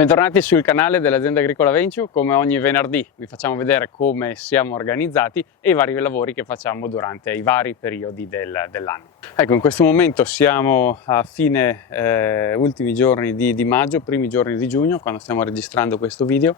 Bentornati sul canale dell'azienda agricola Venture. Come ogni venerdì vi facciamo vedere come siamo organizzati e i vari lavori che facciamo durante i vari periodi dell'anno. Ecco, in questo momento siamo a fine ultimi giorni di maggio, primi giorni di giugno, quando stiamo registrando questo video.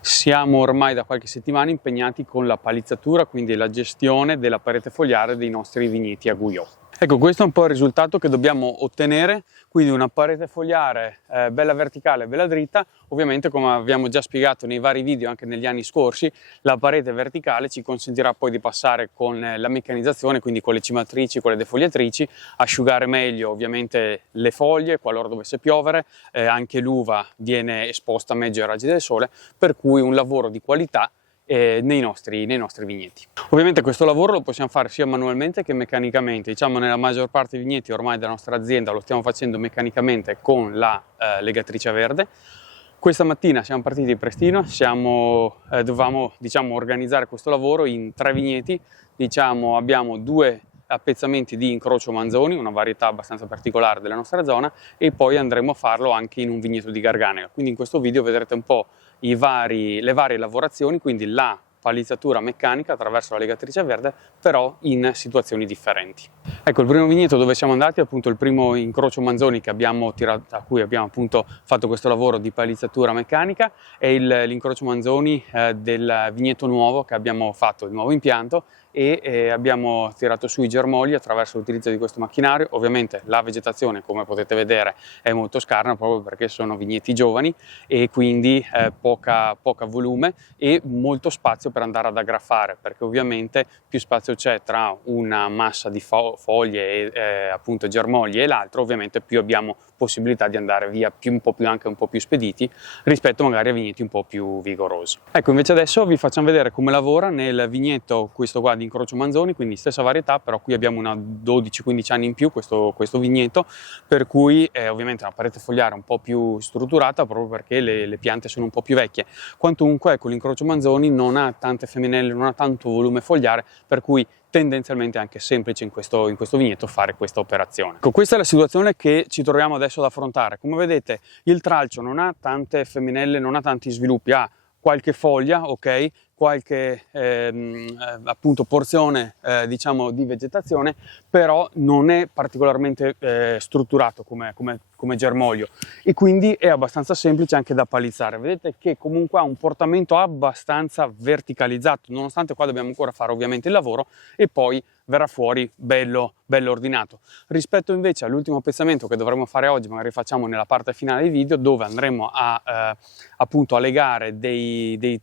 Siamo ormai da qualche settimana impegnati con la palizzatura, quindi la gestione della parete fogliare dei nostri vigneti a Guyot. Ecco, questo è un po' il risultato che dobbiamo ottenere, quindi una parete fogliare bella verticale, bella dritta. Ovviamente, come abbiamo già spiegato nei vari video anche negli anni scorsi, la parete verticale ci consentirà poi di passare con la meccanizzazione, quindi con le cimatrici, con le defoliatrici, asciugare meglio ovviamente le foglie qualora dovesse piovere, anche l'uva viene esposta meglio ai raggi del sole, per cui un lavoro di qualità nei nostri vigneti. Ovviamente questo lavoro lo possiamo fare sia manualmente che meccanicamente. Diciamo, nella maggior parte dei vigneti ormai della nostra azienda lo stiamo facendo meccanicamente con la legatrice a verde. Questa mattina siamo partiti prestino, dovevamo organizzare questo lavoro in 3 vigneti. Abbiamo 2 appezzamenti di incrocio Manzoni, una varietà abbastanza particolare della nostra zona, e poi andremo a farlo anche in un vigneto di Garganega. Quindi in questo video vedrete un po' le varie lavorazioni, quindi la palizzatura meccanica attraverso la legatrice verde, però in situazioni differenti. Ecco, il primo vigneto dove siamo andati è appunto il primo incrocio Manzoni che abbiamo tirato, a cui abbiamo appunto fatto questo lavoro di palizzatura meccanica, è l'incrocio Manzoni del vigneto nuovo che abbiamo fatto, il nuovo impianto, e abbiamo tirato su i germogli attraverso l'utilizzo di questo macchinario. Ovviamente la vegetazione, come potete vedere, è molto scarna proprio perché sono vigneti giovani e quindi poca volume e molto spazio per andare ad aggraffare, perché ovviamente più spazio c'è tra una massa di foglie e appunto germogli e l'altro, ovviamente più abbiamo possibilità di andare via anche un po' più spediti rispetto magari a vigneti un po' più vigorosi. Ecco, invece adesso vi facciamo vedere come lavora nel vigneto questo qua di incrocio Manzoni, quindi stessa varietà, però qui abbiamo una 12-15 anni in più questo vigneto, per cui ovviamente una parete fogliare un po' più strutturata proprio perché le piante sono un po' più vecchie. Quantunque ecco, l'incrocio Manzoni non ha tante femminelle, non ha tanto volume fogliare, per cui tendenzialmente è anche semplice in questo vigneto fare questa operazione. Ecco, questa è la situazione che ci troviamo adesso ad affrontare. Come vedete, il tralcio non ha tante femminelle, non ha tanti sviluppi, ha qualche foglia, ok, qualche appunto porzione diciamo di vegetazione, però non è particolarmente strutturato come germoglio e quindi è abbastanza semplice anche da palizzare. Vedete che comunque ha un portamento abbastanza verticalizzato, nonostante qua dobbiamo ancora fare ovviamente il lavoro e poi verrà fuori bello ordinato. Rispetto invece all'ultimo pezzamento che dovremo fare oggi, magari facciamo nella parte finale del video, dove andremo appunto a legare degli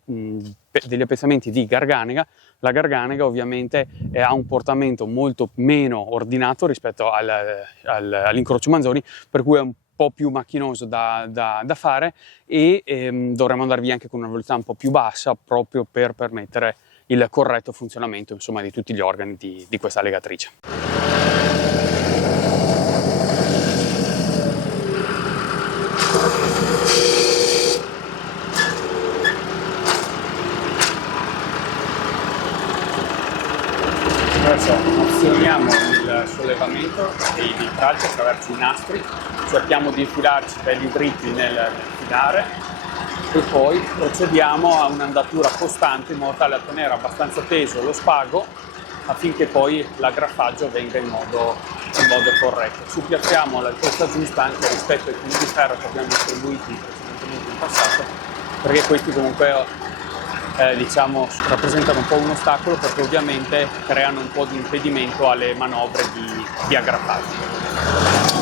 appezzamenti di Garganega. La Garganega ovviamente ha un portamento molto meno ordinato rispetto all'incrocio Manzoni, per cui è un po' più macchinoso da fare e dovremo andare via anche con una velocità un po' più bassa proprio per permettere il corretto funzionamento insomma di tutti gli organi di questa legatrice. Adesso azioniamo il sollevamento dei tralci attraverso i nastri, cerchiamo di infilarci belli dritti nel filare e poi procediamo a un'andatura costante in modo tale da tenere abbastanza teso lo spago affinché poi l'aggraffaggio avvenga in modo corretto. Ci piazziamo all'altezza giusta anche rispetto ai pugni di ferro che abbiamo distribuiti precedentemente in passato, perché questi comunque diciamo rappresentano un po' un ostacolo perché ovviamente creano un po' di impedimento alle manovre di aggrappaggio.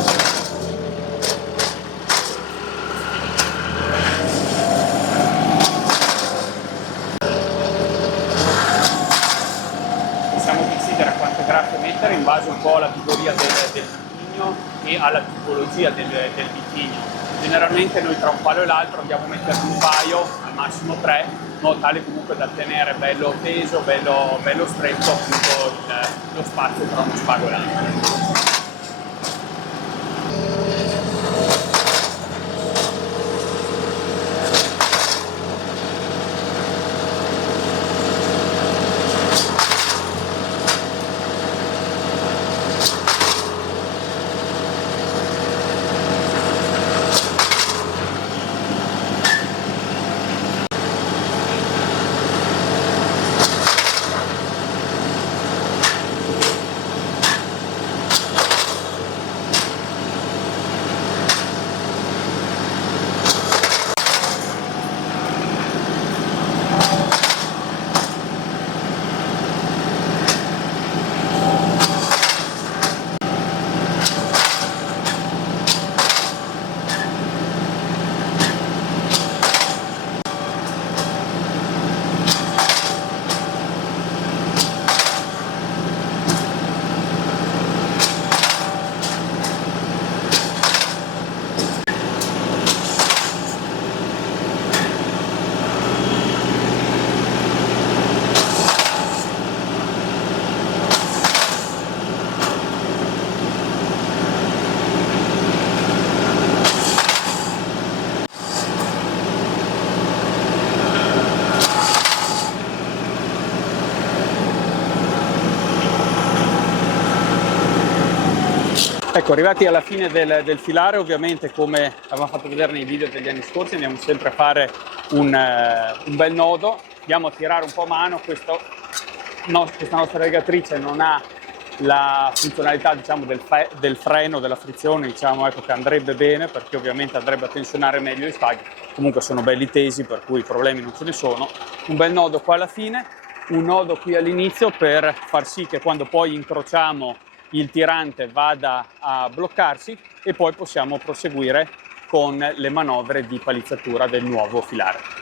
Mettere in base un po' alla categoria del vitigno e alla tipologia del vitigno. Generalmente noi tra un palo e l'altro andiamo a mettere un paio, al massimo 3, in modo tale comunque da tenere bello teso, bello stretto appunto lo spazio tra uno spago e l'altro. Ecco, arrivati alla fine del filare, ovviamente come avevamo fatto vedere nei video degli anni scorsi, andiamo sempre a fare un bel nodo, andiamo a tirare un po' a mano. Questa nostra legatrice non ha la funzionalità, diciamo, del freno, della frizione, diciamo, ecco, che andrebbe bene, perché ovviamente andrebbe a tensionare meglio gli spaghi. Comunque sono belli tesi, per cui problemi non ce ne sono. Un bel nodo qua alla fine, un nodo qui all'inizio per far sì che quando poi incrociamo il tirante vada a bloccarsi, e poi possiamo proseguire con le manovre di palizzatura del nuovo filare.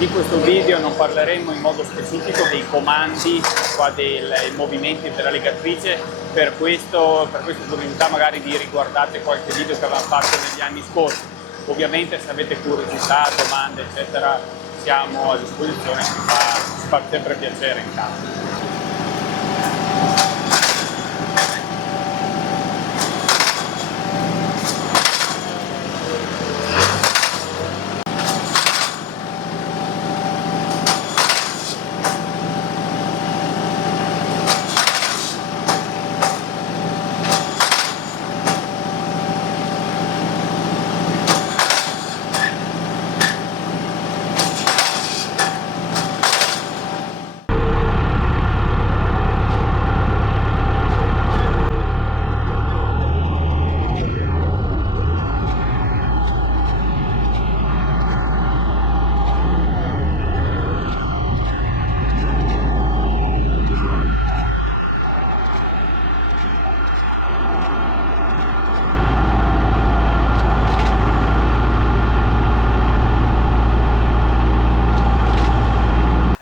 In questo video non parleremo in modo specifico dei comandi, dei movimenti della legatrice, per questo opportunità magari vi riguardate qualche video che avevamo fatto negli anni scorsi. Ovviamente se avete curiosità, domande eccetera, siamo a disposizione, ci fa sempre piacere in caso.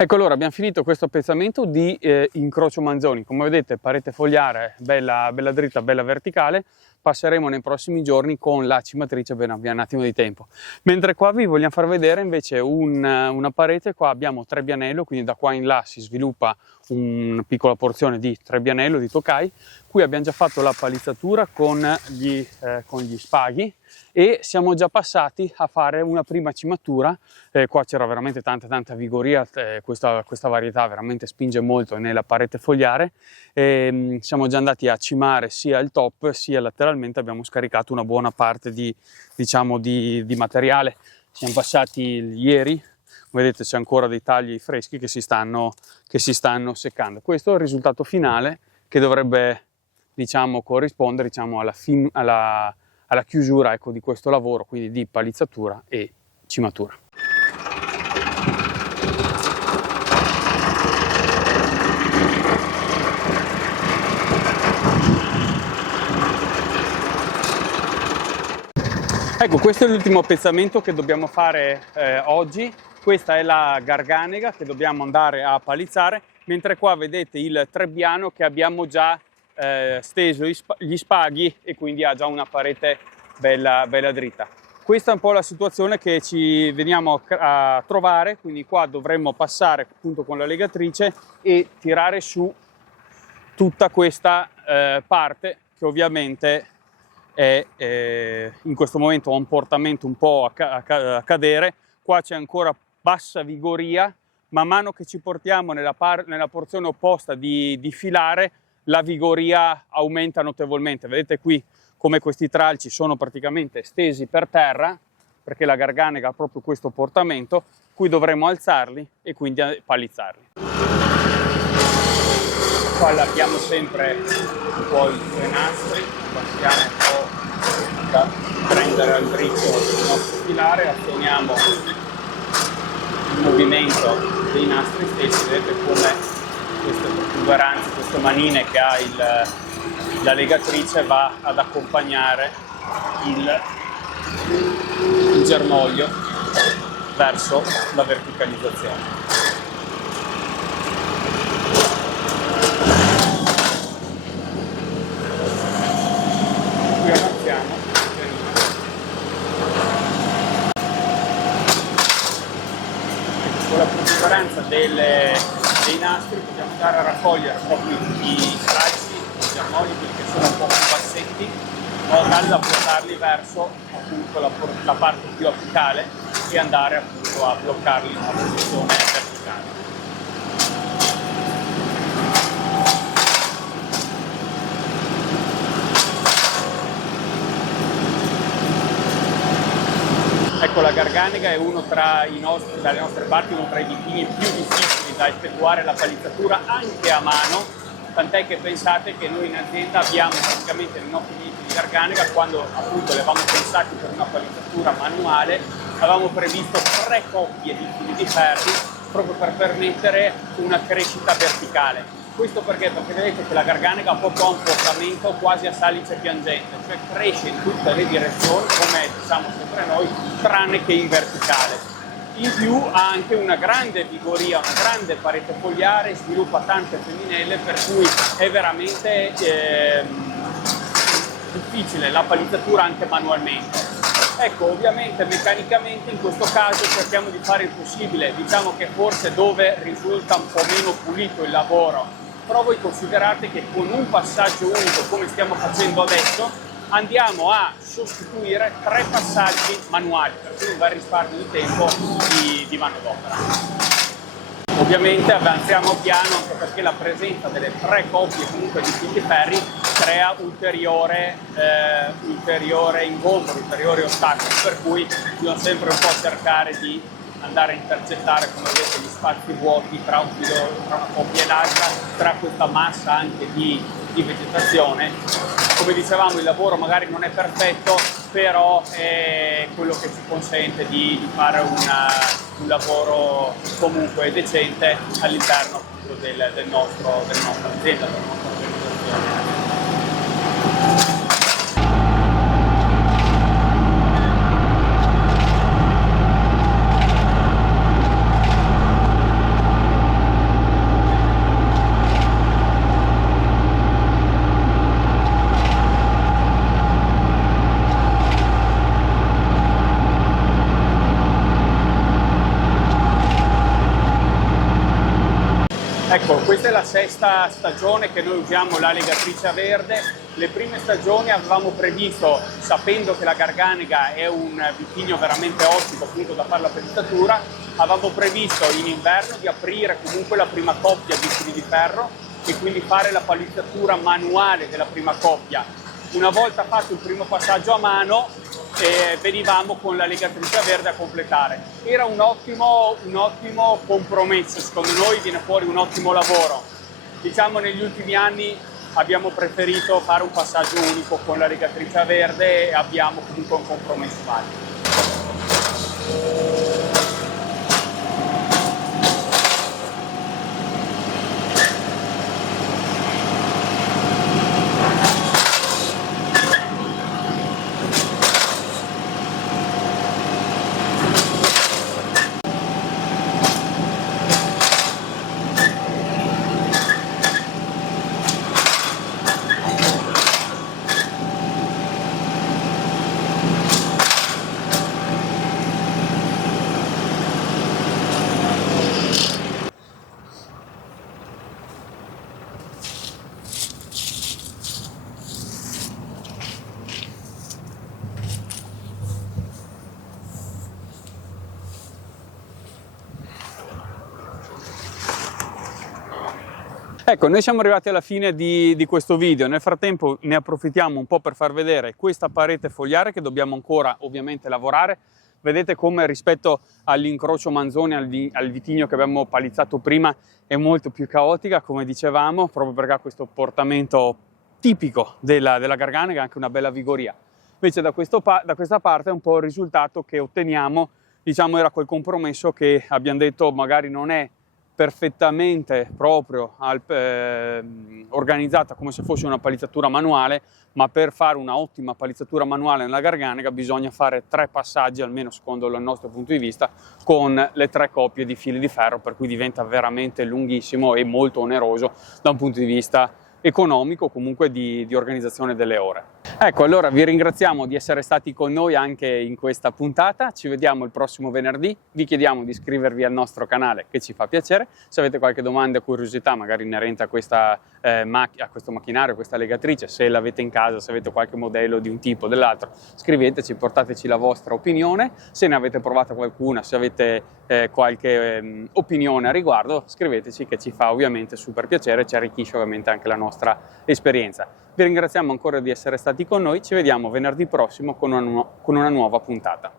Ecco, allora abbiamo finito questo appezzamento di incrocio manzoni. Come vedete, parete fogliare bella dritta, bella verticale. Passeremo nei prossimi giorni con la cimatrice, bene, abbiamo un attimo di tempo. Mentre qua vi vogliamo far vedere invece una parete. Qua abbiamo trebbianello, quindi da qua in là si sviluppa una piccola porzione di trebbianello, di tokai. Qui abbiamo già fatto la palizzatura con gli spaghi e siamo già passati a fare una prima cimatura. Qua c'era veramente tanta vigoria, questa varietà veramente spinge molto nella parete fogliare. Siamo già andati a cimare sia il top sia lateralmente, abbiamo scaricato una buona parte di materiale. Siamo passati ieri, vedete c'è ancora dei tagli freschi che si stanno seccando. Questo è il risultato finale che dovrebbe, diciamo, corrispondere, diciamo, alla chiusura, ecco, di questo lavoro, quindi di palizzatura e cimatura. Ecco, questo è l'ultimo appezzamento che dobbiamo fare oggi. Questa è la garganega che dobbiamo andare a palizzare, mentre qua vedete il trebbiano che abbiamo già steso gli spaghi e quindi ha già una parete bella dritta. Questa è un po' la situazione che ci veniamo a trovare, quindi qua dovremmo passare appunto con la legatrice e tirare su tutta questa parte che ovviamente è in questo momento ha un portamento un po' a cadere. Qua c'è ancora bassa vigoria, man mano che ci portiamo nella porzione opposta di filare, la vigoria aumenta notevolmente. Vedete qui come questi tralci sono praticamente stesi per terra, perché la garganega ha proprio questo portamento. Qui dovremo alzarli e quindi palizzarli. Qua abbiamo sempre un po' i due nastri, passiamo un po' da prendere al dritto il nostro filare, azioniamo il movimento dei nastri stessi. Vedete come queste protuberanze, queste manine che ha la legatrice, va ad accompagnare il germoglio verso la verticalizzazione. Qui avanziamo. Con la protuberanza dei nastri possiamo andare a raccogliere proprio i stralci, i germogli che sono un po' più bassetti, in modo tale da portarli verso appunto la parte più apicale e andare appunto a bloccarli in una posizione verticale. Ecco, la Garganega è uno dalle nostre parti, uno tra i vitigni più difficili da effettuare la palizzatura anche a mano, tant'è che pensate che noi in azienda abbiamo praticamente nei nostri vitigni di Garganega, quando appunto li avevamo pensati per una palizzatura manuale, avevamo previsto 3 coppie di fili di ferri proprio per permettere una crescita verticale. Questo perché? Perché vedete che la Garganega ha proprio un comportamento quasi a salice piangente, cioè cresce in tutte le direzioni, come diciamo sempre noi, tranne che in verticale. In più ha anche una grande vigoria, una grande parete fogliare, sviluppa tante femminelle, per cui è veramente difficile la palizzatura anche manualmente. Ecco, ovviamente meccanicamente in questo caso cerchiamo di fare il possibile, diciamo che forse dove risulta un po' meno pulito il lavoro, però voi considerate che con un passaggio unico come stiamo facendo adesso andiamo a sostituire 3 passaggi manuali, per cui un bel risparmio di tempo di manodopera. Ovviamente avanziamo piano anche perché la presenza delle 3 coppie comunque di fili ferri crea ulteriore ingombro, ulteriori ostacoli, per cui bisogna sempre un po' cercare di andare a intercettare, come vedete, gli spazi vuoti tra una coppia e l'altra, tra questa massa anche di vegetazione. Come dicevamo, il lavoro magari non è perfetto, però è quello che ci consente di fare un lavoro comunque decente all'interno della nostra azienda, della nostra organizzazione. Ecco, questa è la 6ª stagione che noi usiamo la legatrice a verde. Le prime stagioni avevamo previsto, sapendo che la Garganega è un vitigno veramente ottimo appunto da fare la palizzatura, avevamo previsto in inverno di aprire comunque la prima coppia di fili di ferro e quindi fare la palizzatura manuale della prima coppia. Una volta fatto il primo passaggio a mano, venivamo con la legatrice a verde a completare. Era un ottimo compromesso, secondo noi viene fuori un ottimo lavoro. Diciamo negli ultimi anni abbiamo preferito fare un passaggio unico con la legatrice a verde e abbiamo comunque un compromesso valido. Ecco, noi siamo arrivati alla fine di questo video. Nel frattempo ne approfittiamo un po' per far vedere questa parete fogliare che dobbiamo ancora ovviamente lavorare. Vedete come rispetto all'incrocio Manzoni, al vitigno che abbiamo palizzato prima, è molto più caotica, come dicevamo, proprio perché ha questo portamento tipico della Garganega, anche una bella vigoria. Invece da questa parte è un po' il risultato che otteniamo, diciamo era quel compromesso che abbiamo detto magari non è perfettamente proprio organizzata come se fosse una palizzatura manuale, ma per fare una ottima palizzatura manuale nella Garganega bisogna fare 3 passaggi, almeno secondo il nostro punto di vista, con le 3 coppie di fili di ferro, per cui diventa veramente lunghissimo e molto oneroso da un punto di vista economico, comunque di organizzazione delle ore. Ecco, allora vi ringraziamo di essere stati con noi anche in questa puntata, ci vediamo il prossimo venerdì, vi chiediamo di iscrivervi al nostro canale che ci fa piacere, se avete qualche domanda o curiosità magari inerente a questo macchinario, a questa legatrice, se l'avete in casa, se avete qualche modello di un tipo o dell'altro, scriveteci, portateci la vostra opinione, se ne avete provata qualcuna, se avete qualche opinione a riguardo, scriveteci, che ci fa ovviamente super piacere, ci arricchisce ovviamente anche la nostra esperienza. Vi ringraziamo ancora di essere stati con noi, ci vediamo venerdì prossimo con una nuova puntata.